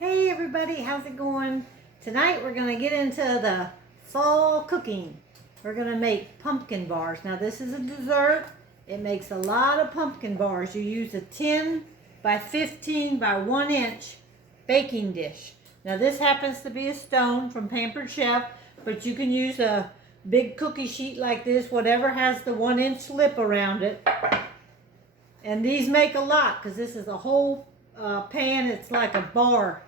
Hey everybody, how's it going? Tonight we're going to get into the fall cooking. We're going to make pumpkin bars. Now this is a dessert. It makes a lot of pumpkin bars. You use a 10 by 15 by 1 inch baking dish. Now this happens to be a stone from Pampered Chef, but you can use a big cookie sheet like this, whatever has the 1 inch lip around it. And these make a lot because this is a whole pan. It's like a bar.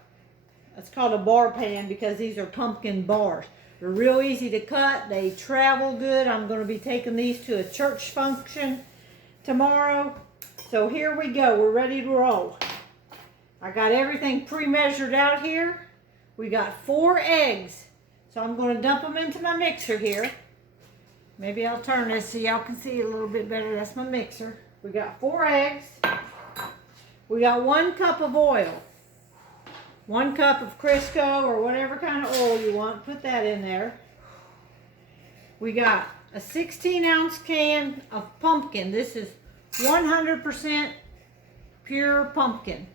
It's called a bar pan because these are pumpkin bars. They're real easy to cut. They travel good. I'm going to be taking these to a church function tomorrow. So here we go. We're ready to roll. I got everything pre-measured out here. We got 4 eggs. So I'm going to dump them into my mixer here. Maybe I'll turn this so y'all can see it a little bit better. That's my mixer. We got 4 eggs. We got 1 cup of oil. 1 cup of Crisco or whatever kind of oil you want. Put that in there. We got a 16-ounce can of pumpkin. This is 100% pure pumpkin.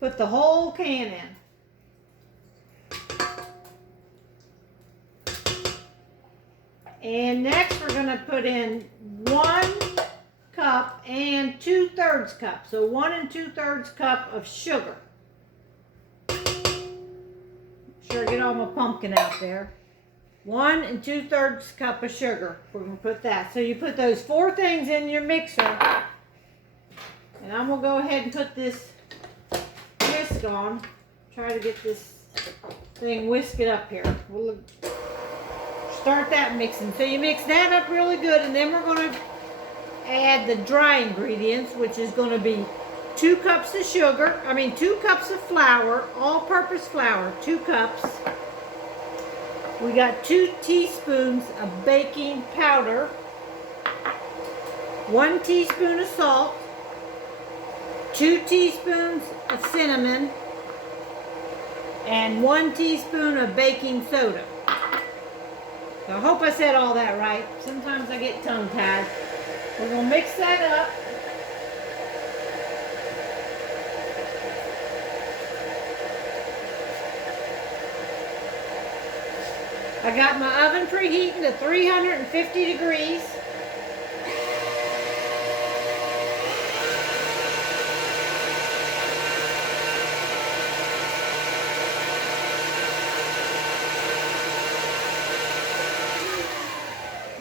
Put the whole can in. And next we're going to put in 1 cup and 2/3 cup. So 1 2/3 cup of sugar. Sure, get all my pumpkin out there. 1 2/3 cup of sugar. We're going to put that. So you put those 4 things in your mixer. And I'm going to go ahead and put this whisk on. Try to get this thing whisked up here. We'll start that mixing. So you mix that up really good, and then we're going to add the dry ingredients, which is going to be 2 cups of sugar, 2 cups of flour, all-purpose flour, 2 cups. We got 2 teaspoons of baking powder, 1 teaspoon of salt, 2 teaspoons of cinnamon, and 1 teaspoon of baking soda. So I hope I said all that right. Sometimes I get tongue-tied. We're going to mix that up. I got my oven preheating to 350 degrees.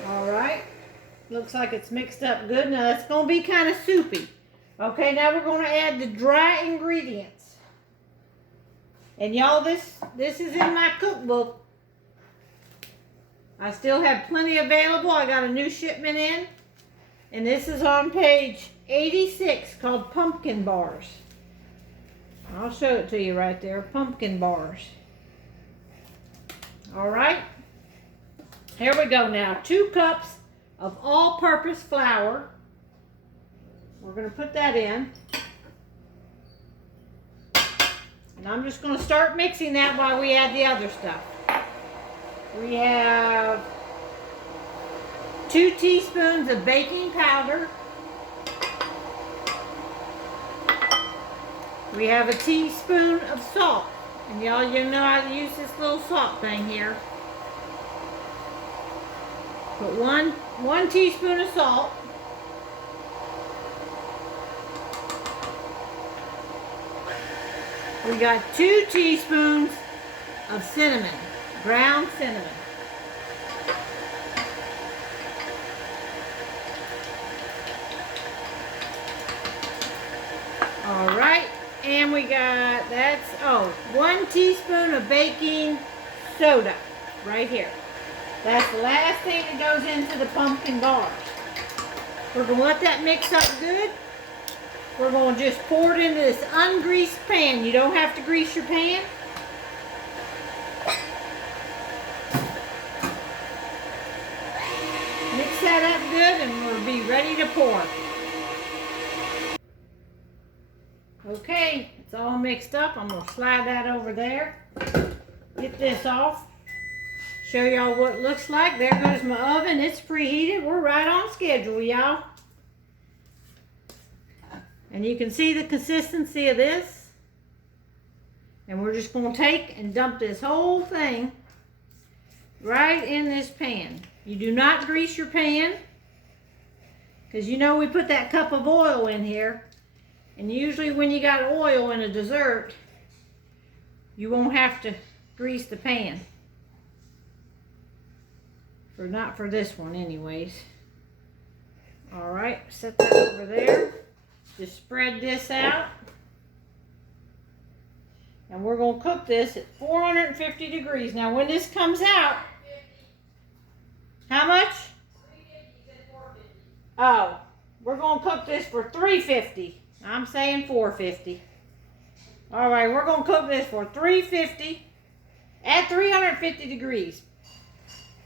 All right. Looks like it's mixed up good. Now it's going to be kind of soupy. Okay, now we're going to add the dry ingredients. And y'all, this is in my cookbook. I still have plenty available. I got a new shipment in. And this is on page 86 called Pumpkin Bars. I'll show it to you right there. Pumpkin Bars. All right. Here we go now. 2 cups of all-purpose flour. We're going to put that in. And I'm just going to start mixing that while we add the other stuff. We have 2 teaspoons of baking powder. We have a teaspoon of salt. And y'all, you know how to use this little salt thing here. Put one teaspoon of salt. We got 2 teaspoons of cinnamon. Ground cinnamon. All right, and we got, 1 teaspoon of baking soda right here. That's the last thing that goes into the pumpkin bars. We're going to let that mix up good. We're going to just pour it into this ungreased pan. You don't have to grease your pan. Mix that up good and we'll be ready to pour. Okay, it's all mixed up. I'm going to slide that over there. Get this off. Show y'all what it looks like. There goes my oven. It's preheated. We're right on schedule, y'all. And you can see the consistency of this. And we're just going to take and dump this whole thing right in this pan. You do not grease your pan, because you know we put that cup of oil in here. And usually when you got oil in a dessert, you won't have to grease the pan. Not for this one anyways. Alright, set that over there. Just spread this out. And we're going to cook this at 450 degrees. Now when this comes out, how much? 450. Oh, we're going to cook this for 350. I'm saying 450. Alright, we're going to cook this for 350 at 350 degrees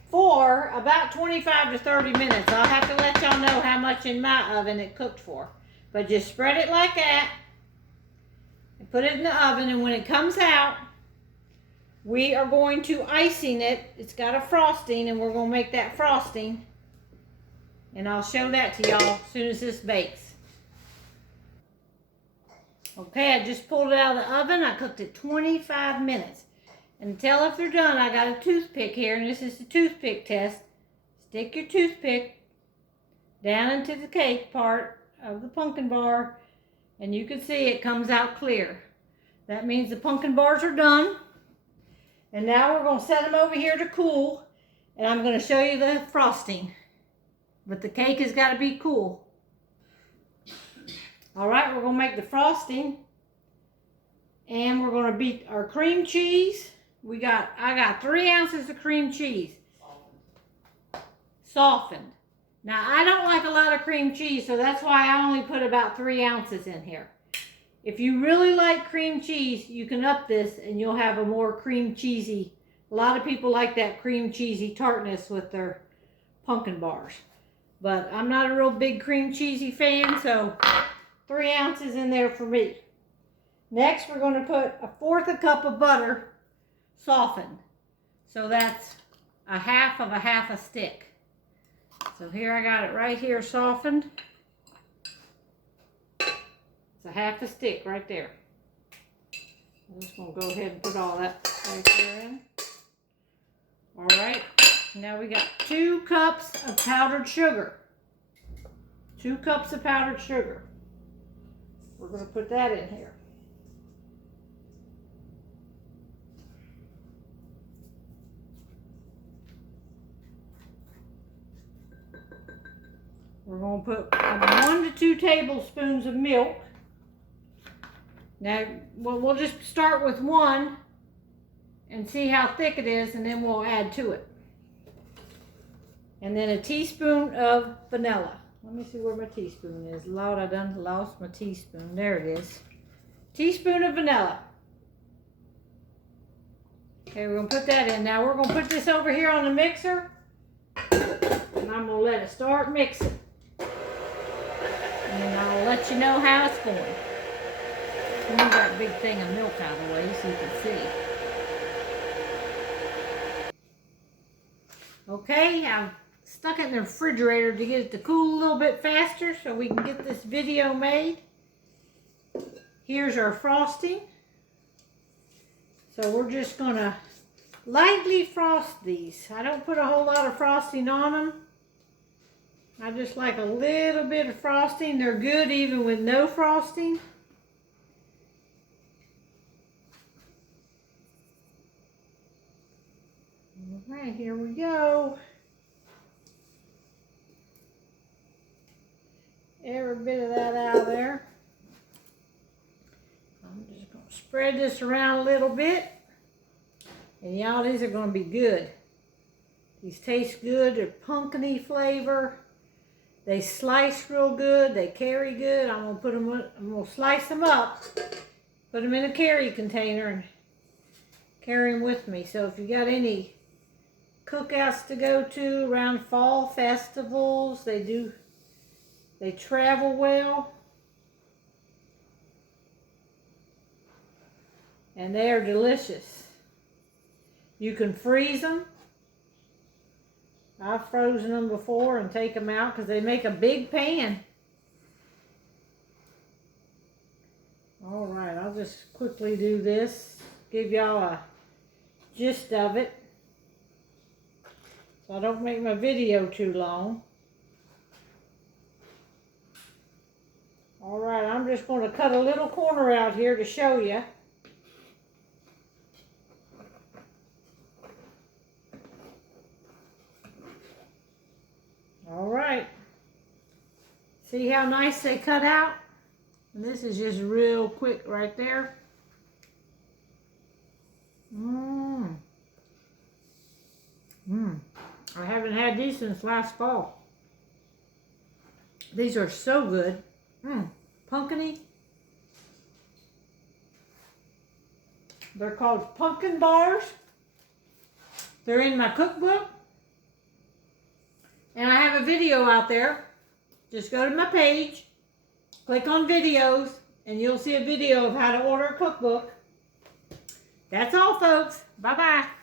for about 25 to 30 minutes. I'll have to let y'all know how much in my oven it cooked for. But just spread it like that and put it in the oven, and when it comes out, we are going to icing it. It's got a frosting, and we're going to make that frosting. And I'll show that to y'all as soon as this bakes. Okay, I just pulled it out of the oven. I cooked it 25 minutes. And to tell if they're done, I got a toothpick here, and this is the toothpick test. Stick your toothpick down into the cake part of the pumpkin bar, and you can see it comes out clear. That means the pumpkin bars are done. And now we're going to set them over here to cool, and I'm going to show you the frosting. But the cake has got to be cool. All right, we're going to make the frosting, and we're going to beat our cream cheese. I got 3 ounces of cream cheese. Softened. Now, I don't like a lot of cream cheese, so that's why I only put about 3 ounces in here. If you really like cream cheese, you can up this and you'll have a more cream cheesy. A lot of people like that cream cheesy tartness with their pumpkin bars. But I'm not a real big cream cheesy fan, so 3 ounces in there for me. Next, we're going to put 1/4 cup of butter softened. So that's a half a stick. So here I got it right here softened. It's a half a stick right there. I'm just going to go ahead and put all that right there in. Alright, now we got 2 cups of powdered sugar. 2 cups of powdered sugar. We're going to put that in here. We're going to put 1 to 2 tablespoons of milk. Now, we'll just start with 1 and see how thick it is, and then we'll add to it. And then a teaspoon of vanilla. Let me see where my teaspoon is. Lord, I done lost my teaspoon. There it is. Teaspoon of vanilla. Okay, we're going to put that in. Now, we're going to put this over here on the mixer, and I'm going to let it start mixing. And I'll let you know how it's going. Move that big thing of milk out of the way so you can see. Okay, I've stuck it in the refrigerator to get it to cool a little bit faster so we can get this video made. Here's our frosting. So we're just going to lightly frost these. I don't put a whole lot of frosting on them. I just like a little bit of frosting. They're good even with no frosting. All right, here we go. Every bit of that out of there. I'm just going to spread this around a little bit. And y'all, these are going to be good. These taste good. They're pumpkin-y flavor. They slice real good. They carry good. I'm gonna slice them up, put them in a carry container, and carry them with me. So if you got any cookouts to go to around fall festivals, they travel well, and they are delicious. You can freeze them. I've frozen them before and take them out because they make a big pan. All right, I'll just quickly do this. give y'all a gist of it, so I don't make my video too long. All right, I'm just going to cut a little corner out here to show you. All right. See how nice they cut out? And this is just real quick right there. I haven't had these since last fall. These are so good. Pumpkiny. They're called pumpkin bars. They're in my cookbook. And I have a video out there. Just go to my page, click on videos, and you'll see a video of how to order a cookbook. That's all, folks. Bye-bye.